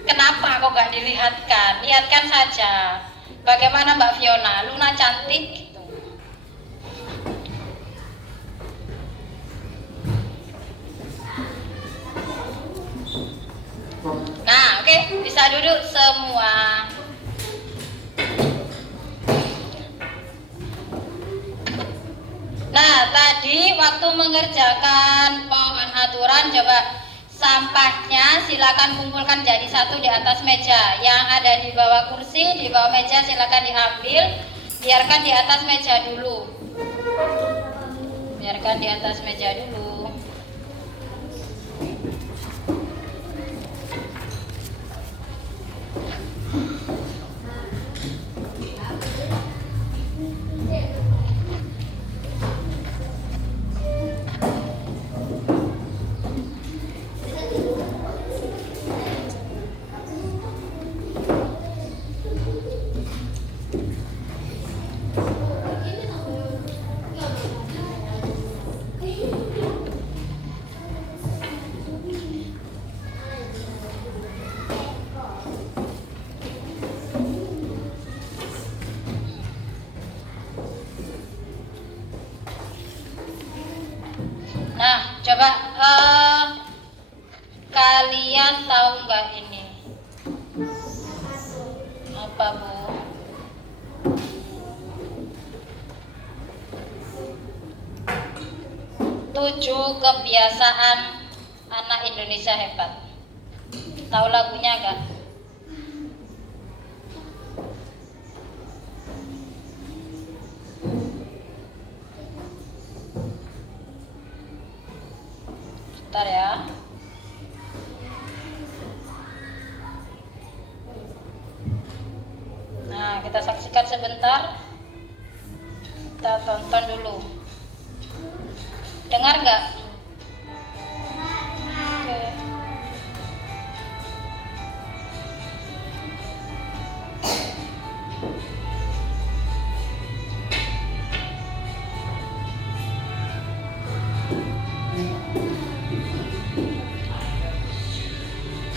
Kenapa kok gak dilihatkan? Lihatkan saja. Bagaimana Mbak Fiona? Luna cantik gitu. Nah, oke, bisa duduk semua. Nah, tadi waktu mengerjakan pohon aturan, coba sampahnya silakan kumpulkan jadi satu di atas meja. Yang ada di bawah kursi, di bawah meja silakan diambil. Biarkan di atas meja dulu. Biarkan di atas meja dulu. Nah, coba kalian tahu nggak ini? Apa Bu? Tujuh kebiasaan anak Indonesia hebat. Tahu lagunya nggak? Bentar ya. Nah, kita saksikan sebentar. Kita tonton dulu. Dengar nggak? Oke.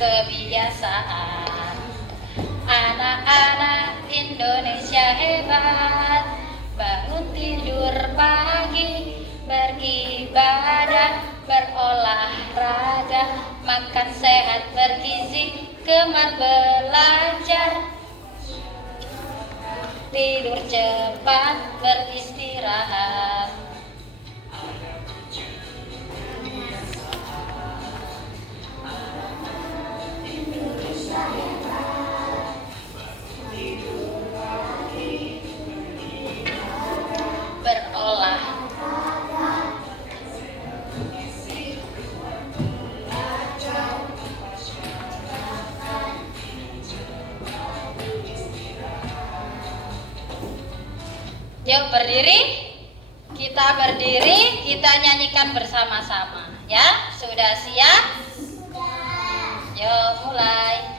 Kebiasaan anak-anak Indonesia hebat. Bangun tidur pagi, pergi makan sehat bergizi, gemar belajar, tidur cepat, beristirahat. Berolah. Yuk berdiri. Kita berdiri, kita nyanyikan bersama-sama. Ya, sudah siap? Yuk mulai.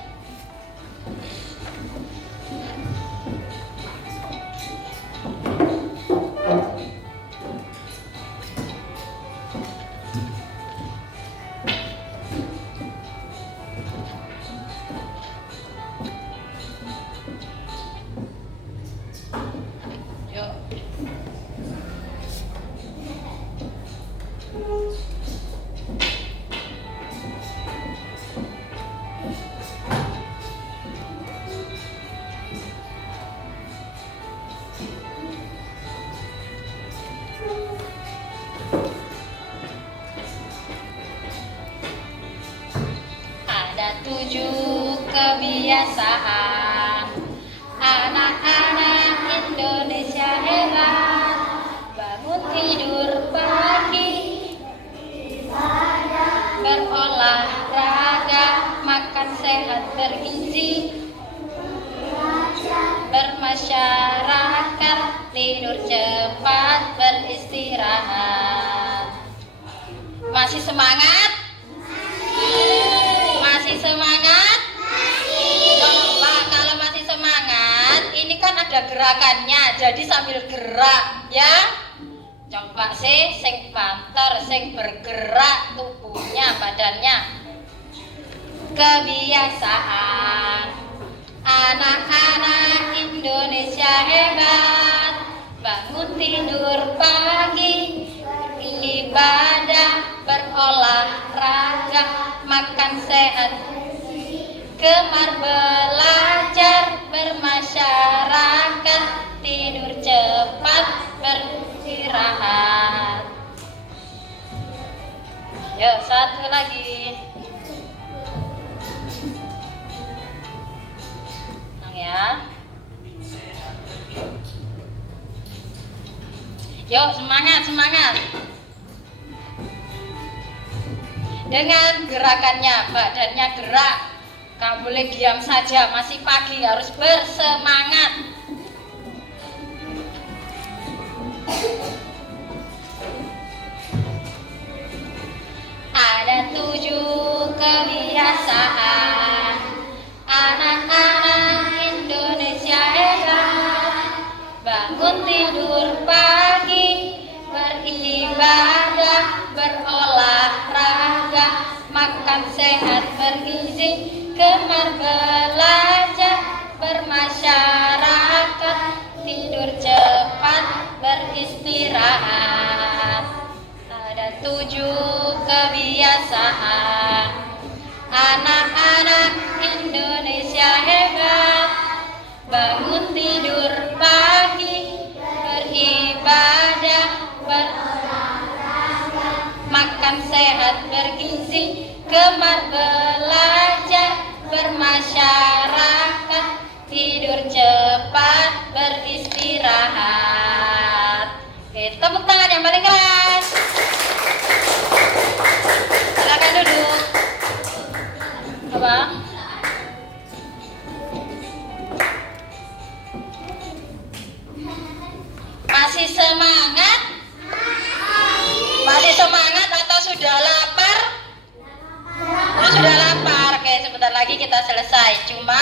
Ada 7 kebiasaan anak-anak Indonesia hebat. Bangun tidur pagi, berolahraga, makan sehat bergizi, bermasyarakat, tidur cepat, beristirahat. Masih semangat? Masih semangat? Coba kalau masih semangat, ini kan ada gerakannya, jadi sambil gerak ya. Coba sing banter, sing bergerak tubuhnya, badannya. Kebiasaan anak-anak Indonesia hebat. Bangun tidur pagi, ibadah, berolahraga, makan sehat, gemar belajar, bermasyarakat, tidur cepat, beristirahat. Yuk, satu lagi. Tenang ya. Yuk, semangat, semangat. Dengan gerakannya, badannya gerak. Gak boleh diam saja, masih pagi, harus bersemangat. Ada 7 kebiasaan anak-anak Indonesia hebat. Bangun tidur pagi, beribadah, berolahraga, makan sehat bergizi, gemar belajar, bermasyarakat, tidur cepat, beristirahat. Ada 7 kebiasaan anak-anak Indonesia hebat. Bangun tidur pagi, beribadah, berolahraga, makan sehat bergizi, gemar belajar, bermasyarakat, tidur cepat, beristirahat. Oke, tepuk tangan yang paling keras. Silakan duduk. Apa? Masih semangat? Masih semangat atau sudah lapar? Oh, sudah lapar. Oke, sebentar lagi kita selesai. Cuma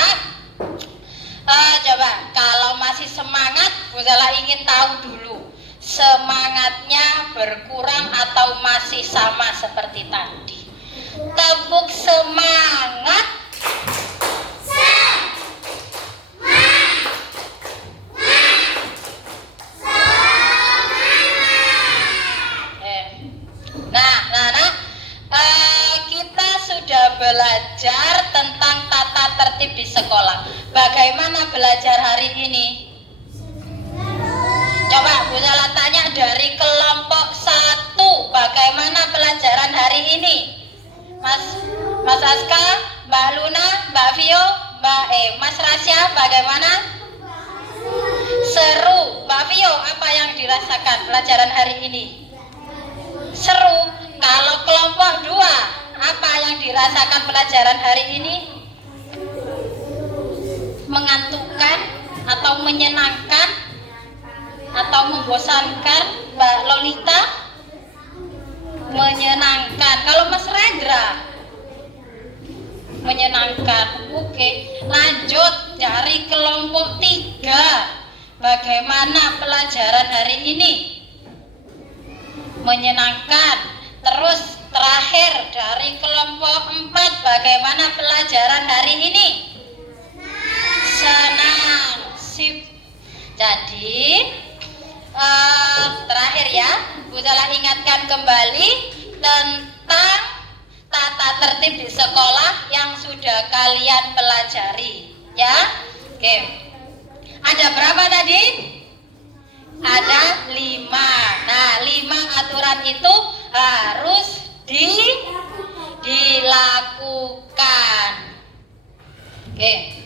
coba kalau masih semangat, Bu Zala ingin tahu dulu semangatnya berkurang atau masih sama seperti tadi. Tepuk semangat. Kita sudah sekolah. Bagaimana belajar hari ini? Coba Bu Sala tanya dari kelompok 1, bagaimana pelajaran hari ini? Mas Aska, Mbak Luna, Mbak Vio, Mas Rasya, bagaimana? Seru. Mbak Vio, apa yang dirasakan pelajaran hari ini? Seru. Kalau kelompok 2, apa yang dirasakan pelajaran hari ini? Mengantukkan atau menyenangkan atau membosankan? Mbak Lolita? Menyenangkan. Kalau Mas Rendra? Menyenangkan. Oke, lanjut dari kelompok 3. Bagaimana pelajaran hari ini? Menyenangkan. Terus terakhir dari kelompok 4, bagaimana pelajaran hari ini? Senang. Sip. Jadi terakhir ya, Bu Sala ingatkan kembali tentang tata tertib di sekolah yang sudah kalian pelajari ya. Oke, ada berapa tadi? Ada 5. Nah, 5 aturan itu harus dilakukan. Oke.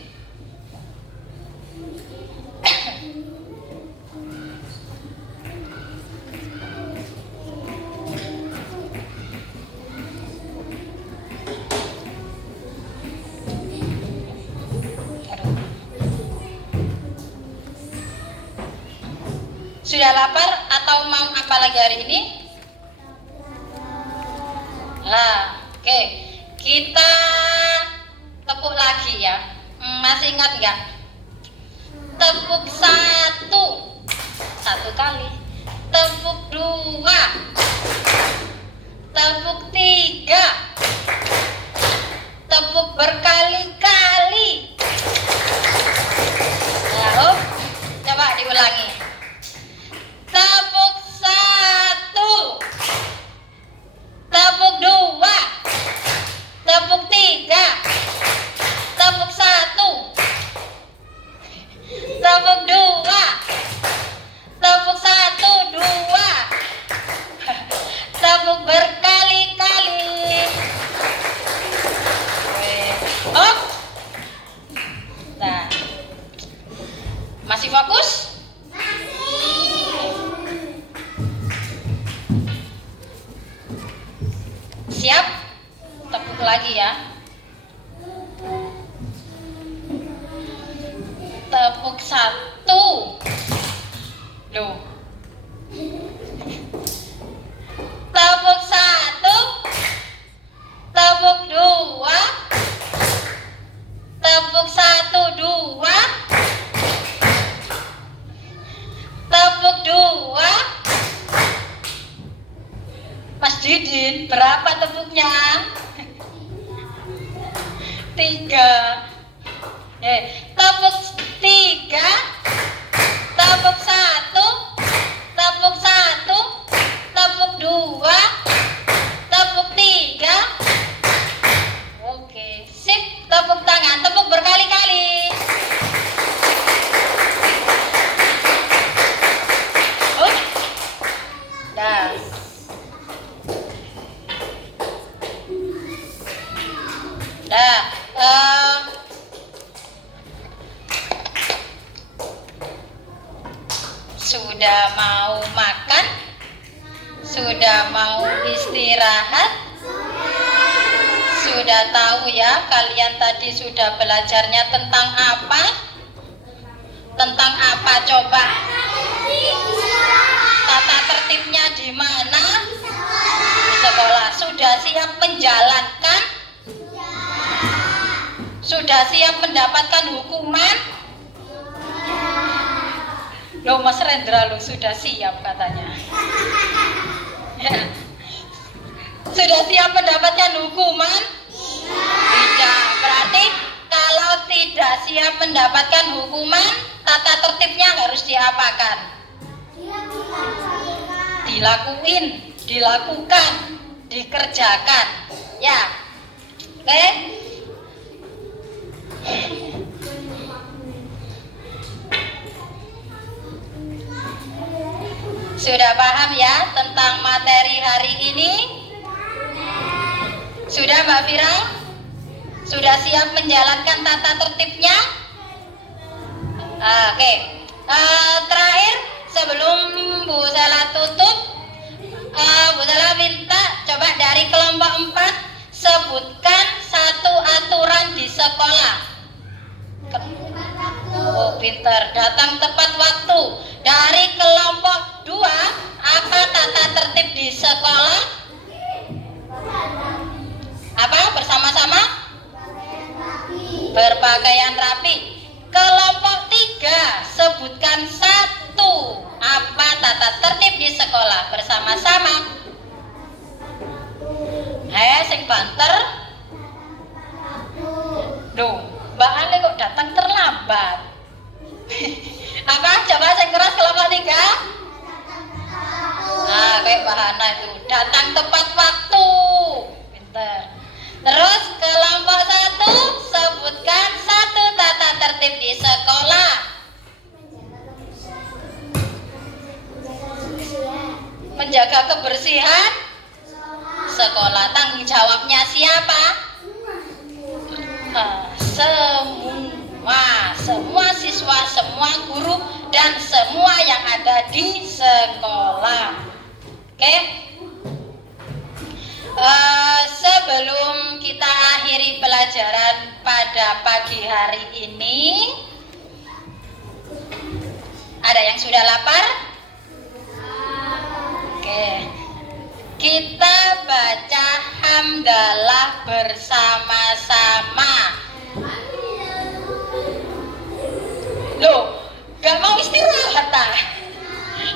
Sudah lapar atau mau apa lagi hari ini? Nah, oke. Kita tepuk lagi ya. Masih ingat nggak? Tepuk 1. 1 kali. Tepuk 2. Tepuk 3. Tepuk berkali-kali. Lalu coba diulangi. Tepuk 1. Tepuk 2. Tepuk 3. Tepuk 1. Tepuk 2. Tepuk 1, 2. Tepuk berkali-kali. Oh. Nah. Masih fokus? Siap? Tepuk lagi ya. Tepuk 1. Loh. Tepuk 1. Tepuk 2. Tepuk 1, 2. Tepuk 2. Mas Didin, berapa tepuknya? 3. Tepuk 3. Tepuk 1. Tepuk 1. Tepuk 2. Tepuk 3. Oke, sip. Tepuk tangan, tepuk berkali-kali. Dah. Sudah mau makan? Sudah mau istirahat? Sudah tahu ya kalian tadi sudah belajarnya tentang apa? Tentang apa coba? Tata tertibnya di mana? Di sekolah. Sudah siap menjalankan? Sudah siap mendapatkan hukuman? Loh Mas Rendra lo sudah siap katanya. Ya. Sudah siap mendapatkan hukuman? Tidak. Berarti kalau tidak siap mendapatkan hukuman, tata tertibnya harus diapakan? Dilakukan, dikerjakan. Ya. Oke? Sudah paham ya tentang materi hari ini? Sudah Mbak Fira? Sudah siap menjalankan tata tertibnya? Oke. Terakhir sebelum Bu Sela tutup, Bu Sela minta coba dari kelompok 4 sebutkan satu aturan di sekolah. Oh, pinter, datang tepat waktu. Dari kelompok 2, apa tata tertib di sekolah? Apa? Bersama-sama? Berpakaian rapi. Kelompok 3, sebutkan satu. Apa tata tertib di sekolah? Bersama-sama. Sing banter. Duh, Mbak Ale kok datang terlambat. Apa? Coba sing keras kelompok 3. Kayak Mbak Hana itu datang tepat waktu. Pinter. Terus kelompok 1 sebutkan satu tata tertib di sekolah. Menjaga kebersihan sekolah. Tanggung jawabnya siapa? Semua siswa, semua guru, dan semua yang ada di sekolah. Oke? Sebelum kita akhiri pelajaran pada pagi hari ini, ada yang sudah lapar? Oke. Kita baca hamdalah bersama-sama. Loh, gak mau istirahat tak?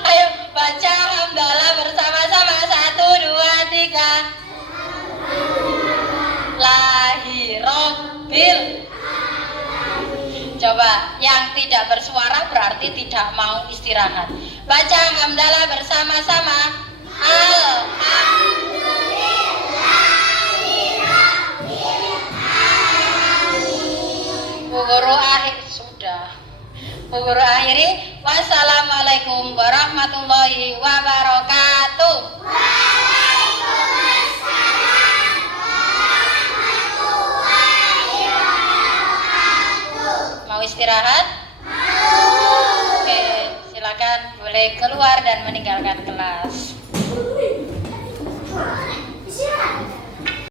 Ayo baca hamdalah bersama-sama. 1, 2, 3. Lahirobbil. Coba, yang tidak bersuara berarti tidak mau istirahat. Baca hamdalah bersama-sama. Guru akhir sudah. Guru akhiri. Wassalamualaikum warahmatullahi wabarakatuh. Mau istirahat? Oke, silakan boleh keluar dan meninggalkan kelas.